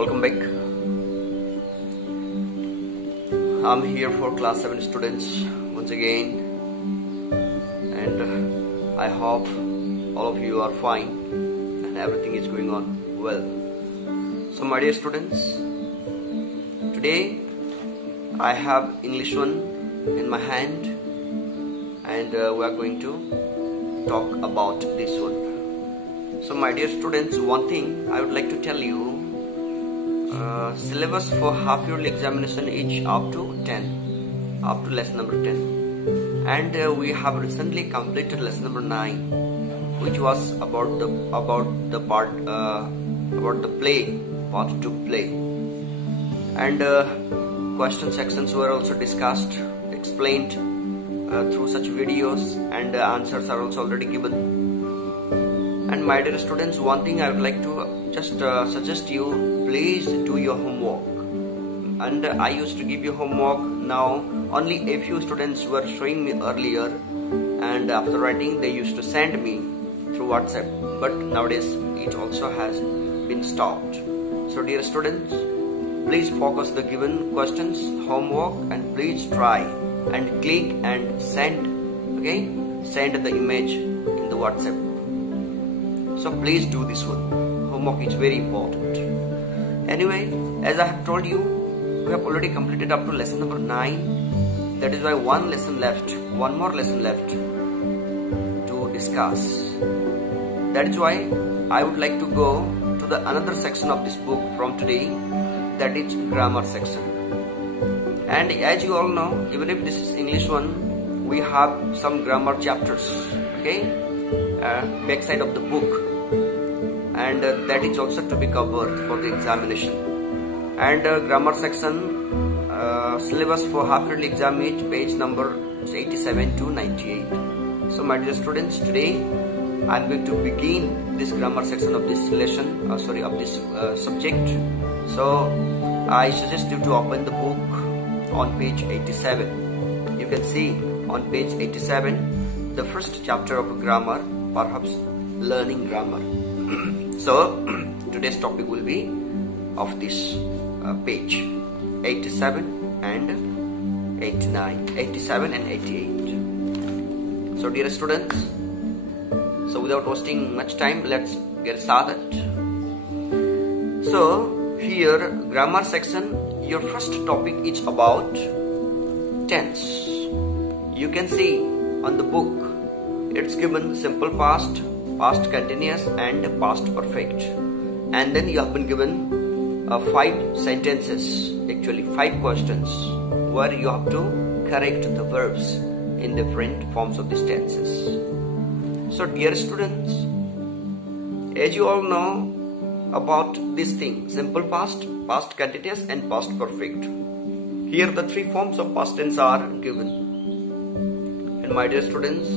Welcome back. I'm here for class 7 students once again, and I hope all of you are fine and everything is going on well. So my dear students, today I have English 1 in my hand, and we are going to talk about this one. So my dear students, one thing I would like to tell you, syllabus for half yearly examination is up to 10, up to lesson number 10, and we have recently completed lesson number 9, which was about the play, part 2 play, and question sections were also discussed, explained through such videos, and answers are also already given. And my dear students, one thing I would like to just suggest you, please do your homework. And I used to give you homework. Now only a few students were showing me earlier, and after writing they used to send me through WhatsApp, but nowadays it also has been stopped. So dear students, please focus the given questions, homework, and please try and click and send, okay, send the image in the WhatsApp. So please do this one. Homework is very important. Anyway, as I have told you, we have already completed up to lesson number 9. That is why one more lesson left to discuss. That is why I would like to go to the another section of this book from today, that is grammar section. And as you all know, even if this is English 1, we have some grammar chapters, okay, back side of the book, and that is also to be covered for the examination. And grammar section syllabus for half yearly exam is page number 87 to 98. So my dear students, today I am going to begin this grammar section of this lesson, of this subject. So I suggest you to open the book on page 87. You can see on page 87 the first chapter of grammar, perhaps learning grammar. So today's topic will be of this page 87 and 89, 87 and 88. So dear students, so without wasting much time, let's get started. So here, grammar section, your first topic is about tense. You can see on the book it's given simple past, past continuous, and past perfect, and then you have been given 5 sentences, actually 5 questions, where you have to correct the verbs in different forms of these tenses. So dear students, as you all know about this thing, simple past, past continuous, and past perfect, here the 3 forms of past tense are given. And my dear students,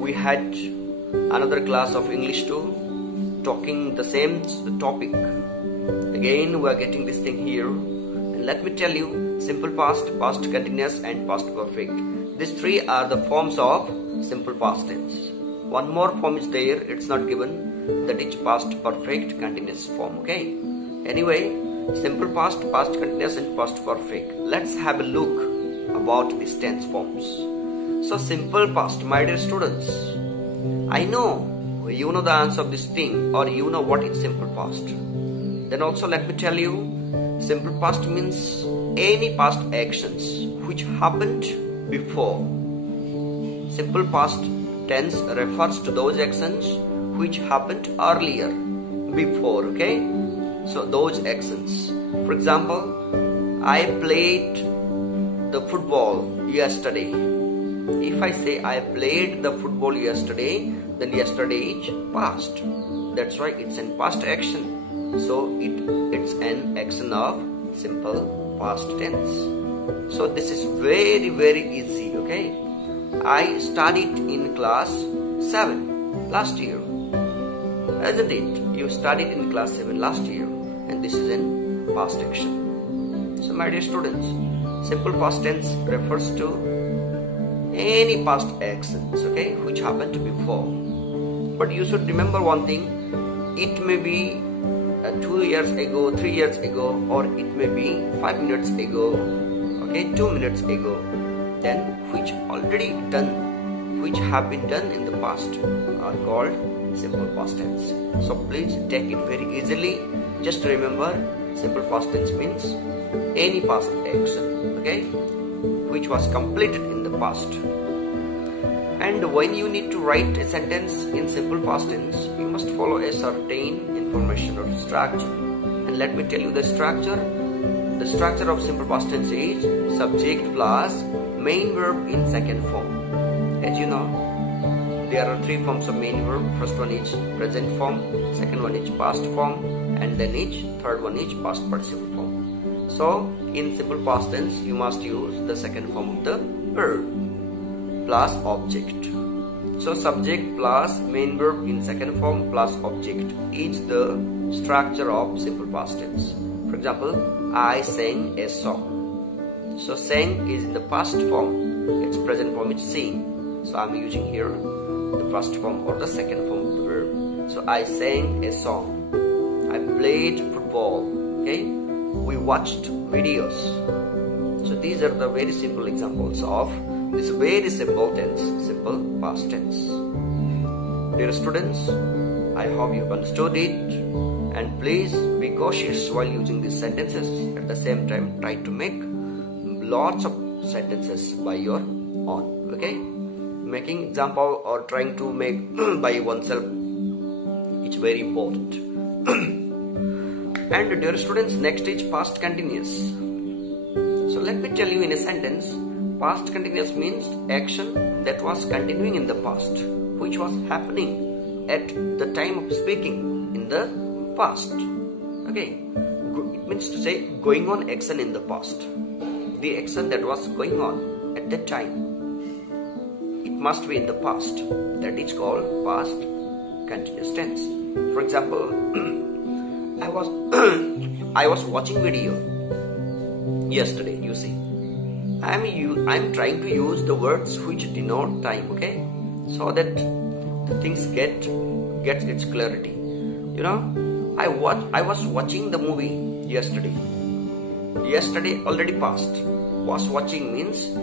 we had another class of English 2 talking the same topic. Again we are getting this thing here, and let me tell you, simple past, past continuous, and past perfect, these 3 are the forms of simple past tense. One more form is there, it's not given, that is past perfect continuous form, okay. Anyway, simple past, past continuous, and past perfect. Let's have a look about these tense forms. So simple past, my dear students, I know you know the answer of this thing, or you know what is simple past. Then also let me tell you, simple past means any past actions which happened before. Simple past tense refers to those actions which happened earlier, before, okay. So those actions, for example, I played the football yesterday. If I say I played the football yesterday, then yesterday is past. That's why it's in past action. So it's an action of simple past tense. So this is very, very easy, okay. I studied in class 7 last year, isn't it? You studied in class 7 last year, and this is in past action. So my dear students, simple past tense refers to any past actions, okay, which happened before. But you should remember one thing, it may be 2 years ago, 3 years ago, or it may be 5 minutes ago, okay, 2 minutes ago. Then which already done, which have been done in the past are called simple past tense. So please take it very easily. Just remember, simple past tense means any past action, okay, which was completed in the past. And when you need to write a sentence in simple past tense, you must follow a certain information or structure. And let me tell you the structure. The structure of simple past tense is subject plus main verb in second form. As you know, there are 3 forms of main verb. First one is present form, second one is past form, and then third one is past participle form. So in simple past tense, you must use the second form of the verb plus object. So subject plus main verb in second form plus object is the structure of simple past tense. For example, I sang a song. So sang is in the past form, its present form is sing. So I am using here the first form or the second form of the verb. So I sang a song. I played football. Okay, we watched videos. So these are the very simple examples of this very simple tense, simple past tense. Dear students, I hope you understood it, and please be cautious while using these sentences. At the same time, try to make lots of sentences by your own. Okay, making example or trying to make by oneself, it's very important. And dear students, next is past continuous. So let me tell you in a sentence, past continuous means action that was continuing in the past, which was happening at the time of speaking in the past. Okay, it means to say going on action in the past. The action that was going on at that time, it must be in the past. That is called past continuous tense. For example, I was watching video yesterday. You see, I'm trying to use the words which denote time, okay, so that the things gets its clarity. You know, I was watching the movie yesterday. Yesterday already passed. Was watching means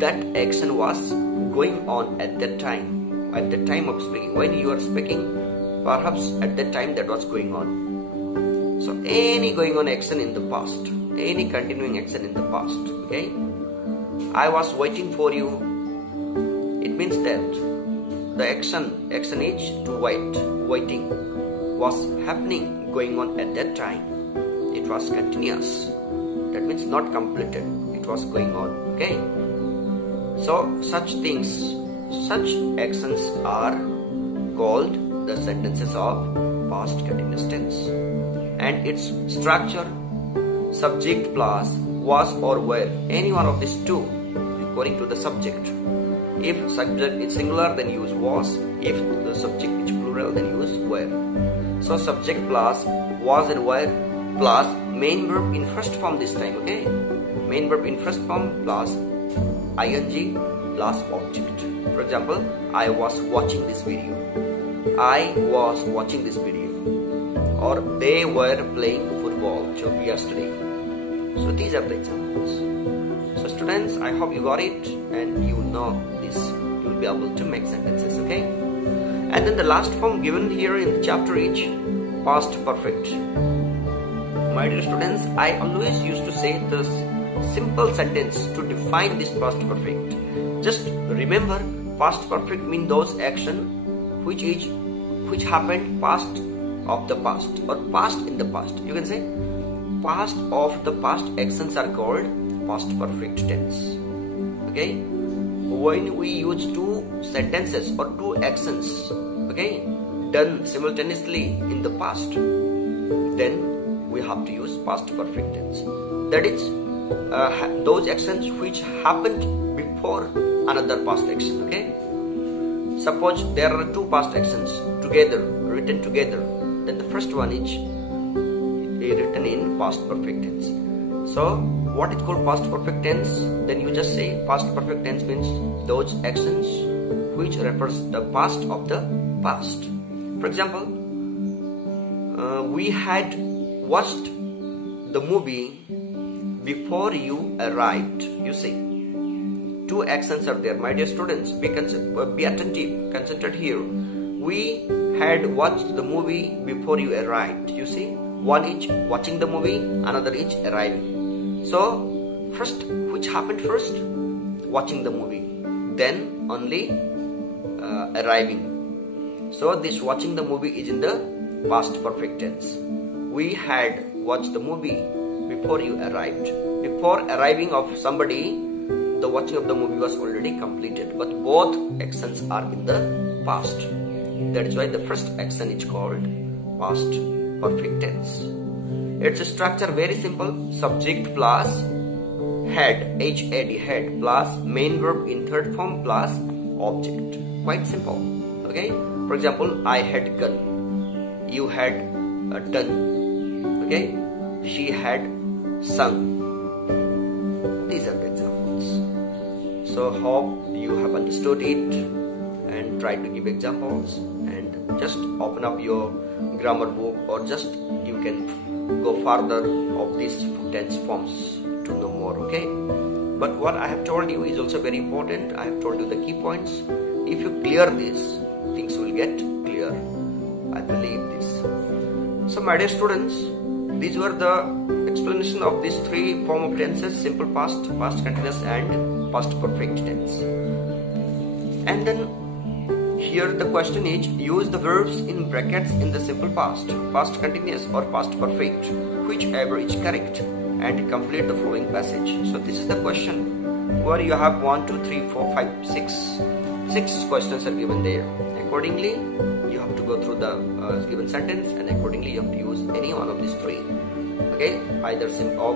that action was going on at that time. At the time of speaking, when you are speaking, perhaps at that time that was going on. So any going on action in the past, any continuing action in the past. Okay, I was waiting for you. It means that the action is to wait. Waiting was happening, going on at that time. It was continuous. That means not completed. It was going on. Okay. So such things, such actions are called the sentences of past continuous tense. And its structure, subject plus was or were, any one of these two according to the subject. If subject is singular, then use was. If the subject is plural, then use were. So subject plus was and were plus main verb in first form this time. Okay, main verb in first form plus ing plus object. For example, I was watching this video. I was watching this video. Or they were playing football yesterday. So these are the examples. So students, I hope you got it and you know this. You will be able to make sentences, okay? And then the last form given here in the chapter is past perfect. My dear students, I always used to say this simple sentence to define this past perfect. Just remember, past perfect means those action which happened past of the past or past in the past. You can say past of the past actions are called past perfect tense. Okay, when we use two sentences or two actions, okay, done simultaneously in the past, then we have to use past perfect tense. That is those actions which happened before another past action. Okay, suppose there are two past actions together, written together, then the first one is written in past perfect tense. So what is called past perfect tense? Then you just say past perfect tense means those actions which refers the past of the past. For example, we had watched the movie before you arrived. You see, two actions are there. My dear students, be attentive, concentrate here. We had watched the movie before you arrived. You see, one is watching the movie, another is arriving. So first, which happened first? Watching the movie, then only arriving. So this watching the movie is in the past perfect tense. We had watched the movie before you arrived. Before arriving of somebody, the watching of the movie was already completed, but both actions are in the past. That is why the first action is called past perfect tense. Its structure very simple: subject plus had, H-A-D, had, plus main verb in third form plus object. Quite simple. Okay. For example, I had gone, you had done. Okay. She had sung. These are the examples. So hope you have understood it and try to give examples, and just open up your grammar book, or just you can go further of these tense forms to know more. Okay. But what I have told you is also very important. I have told you the key points. If you clear this, things will get clear. I believe this. So my dear students, these were the explanation of these three form of tenses: simple past, past continuous, and past perfect tense. And then here the question is, use the verbs in brackets in the simple past, past continuous or past perfect, whichever is correct, and complete the following passage. So this is the question, where you have 1, 2, 3, 4, 5, 6 questions are given there. Accordingly, you have to go through the given sentence, and accordingly you have to use any one of these three. Okay, either simple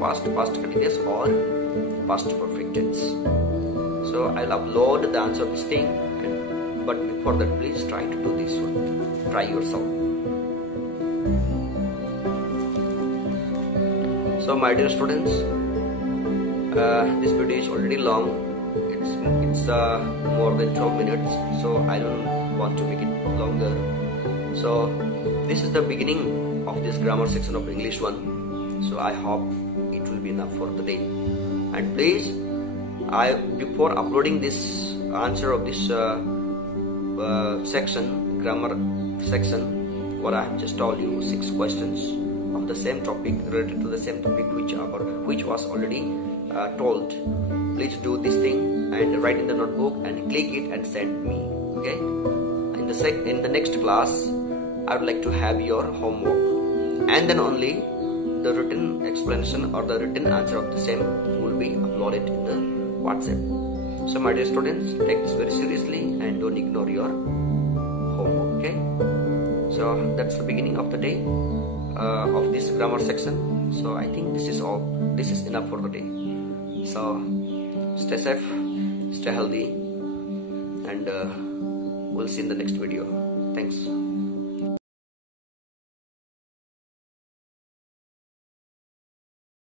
past, past continuous, or past perfect tense. So I'll upload the answer of this thing, but before that, please try to do this one. Try yourself. So my dear students, this video is already long. It's more than 12 minutes, so I don't want to make it longer. So this is the beginning of this grammar section of English 1. So I hope it will be enough for the day. And please, before uploading this answer of this section, grammar section, what I have just told you, 6 questions of the same topic, related to the same topic which was already told. Please do this thing and write in the notebook and click it and send me. Okay. In the next class, I would like to have your homework, and then only the written explanation or the written answer of the same will be uploaded in the WhatsApp. So my dear students, take this very seriously and don't ignore your homework. Okay. So that's the beginning of the day of this grammar section. So I think this is all. This is enough for the day. So stay safe, stay healthy, and we'll see in the next video. Thanks.